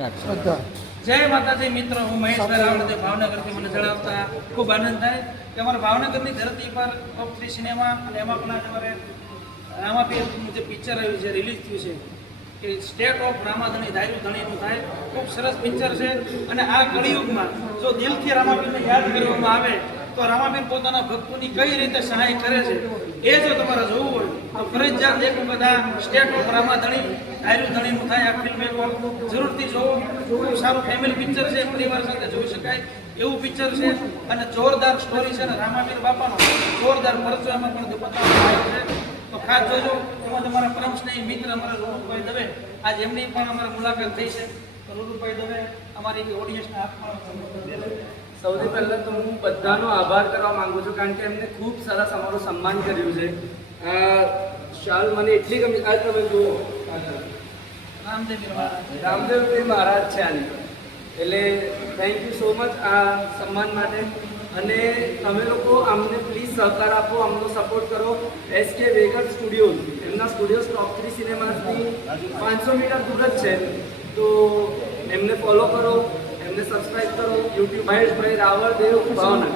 શ્રદ્ધા. જય માતાજી મિત્રો, હું મહેશભાઈ રાવળદેવ ભાવનગરથી. મને જણાવતા ખૂબ આનંદ થાય કે અમારા ભાવનગરની ધરતી પર ટોપ 3 સિનેમા અને એમાં પણ આજે અમારે રામાપીરનું જે પિક્ચર આવ્યું છે, રિલીઝ થયું છે કે સ્ટેટ ઓફ રામાધણી ધાર્યું ધણીનું થાય. ખૂબ સરસ પિક્ચર છે અને આ કળિયુગમાં જો દિલથી રામાપીરને યાદ કરવામાં આવે તો રામાપીર પોતાના ભક્તોની કઈ રીતે સહાય કરે છે એ જો તમારે જોવું હોય તો ફરજિયાત એક વખત આ સ્ટેટ ઓફ રામાધણી ધાર્યું ધણીનું થાય આ ફિલ્મ એકવાર જરૂરથી જોવો. ખૂબ સારું ફેમિલી પિક્ચર છે, પરિવાર સાથે જોઈ શકાય એવું પિક્ચર છે અને જોરદાર સ્ટોરી છે અને રામાપીર બાપાનો જોરદાર પરચો એમાં પણ બતાવવામાં આવ્યો છે. તો ખાસ જોજો. એમાં તમારા પરમ સ્નેહી મિત્ર અમારા રૂપભાઈ દવે, આજ એમની પણ અમારી મુલાકાત થઈ છે. તો રૂપભાઈ દવે અમારી ઓડિયન્સના હાથમાં. સૌથી પહેલાં તો હું બધાનો આભાર કરવા માંગુ છું, કારણ કે એમને ખૂબ સરસ અમારું સન્માન કર્યું છે. શાલ મને એટલી ગમી. આ તમે જુઓ, રામદેવપીર મહારાજ છે આની. એટલે થેન્ક યુ સો મચ આ સન્માન માટે. અને તમે લોકો અમને પ્લીઝ સહકાર આપો, અમનો સપોર્ટ કરો. SK વેગર સ્ટુડિયોઝ, એમના સ્ટુડિયોઝ ટોપ 3 સિનેમાસથી 500 મીટર દૂર જ છે. તો એમને ફોલો કરો, એમને સબસ્ક્રાઈબ કરો. યુટ્યુબ મહેશભાઈ રાવળદેવ ભાવનગર.